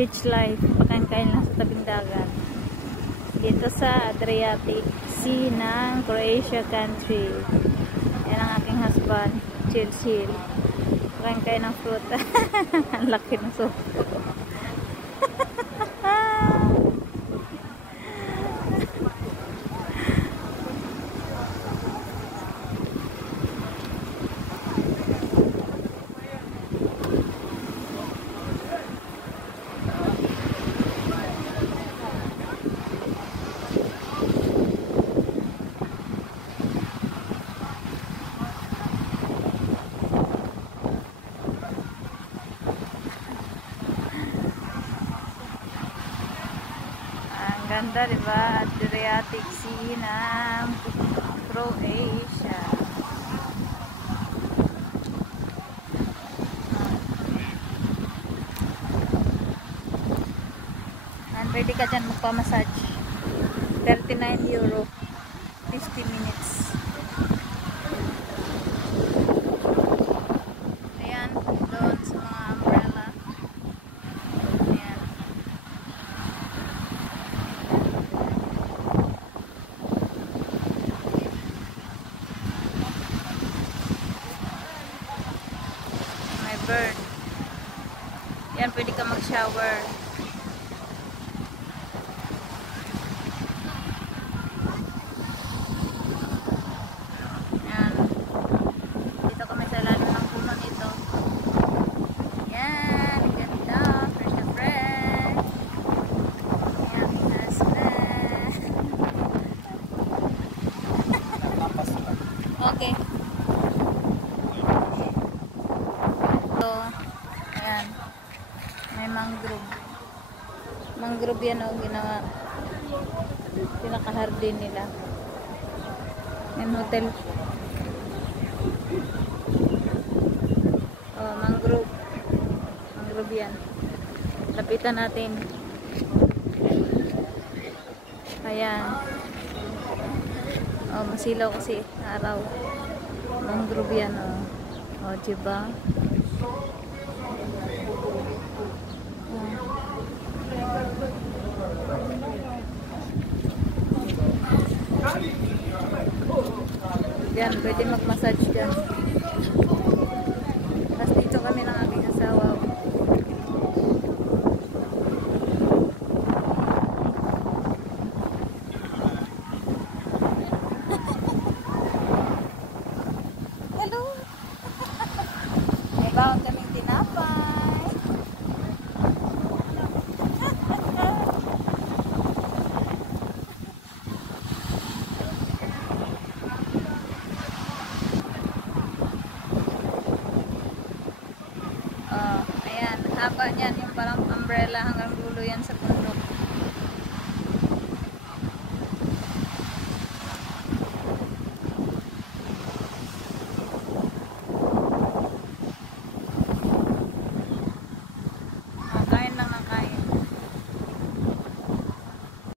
beach life, pakain-kain lang sa tabing dagat. Dito sa Adriatic Sea ng Croatia country. Yan ang aking husband, chill. Pakain-kain ng fruit. Ang laki ng sopa. Ganda, diba? Adriatic Sea ng Croatia. And pwede ka dyan magpamassage. 39 euro. 50 minutes. Ayan, doon sa mga umbrella. Ayan. Bird. Yan, pwede ka mag-shower. Yan. Dito kami sa lalo ng puno nito. Yan, ganda. Fresh na fresh. Yan, husband. Okay. Ayan, may mangrove. Mangrove yan o ginawa. Pinaka-hardin nila. Yan, hotel. Oh, mangrove. Mangrove yan. Lapitan natin. Ayan. Oh, masilaw kasi araw. Mangrove yan o. Oh, diba? Yan, pwede mag-massage dyan. Tapos dito kami ng aking asawa. Hello! May bawang kaming tinapay. Ayan, haba niyan, yung parang umbrella hanggang dulo yan sa bundok.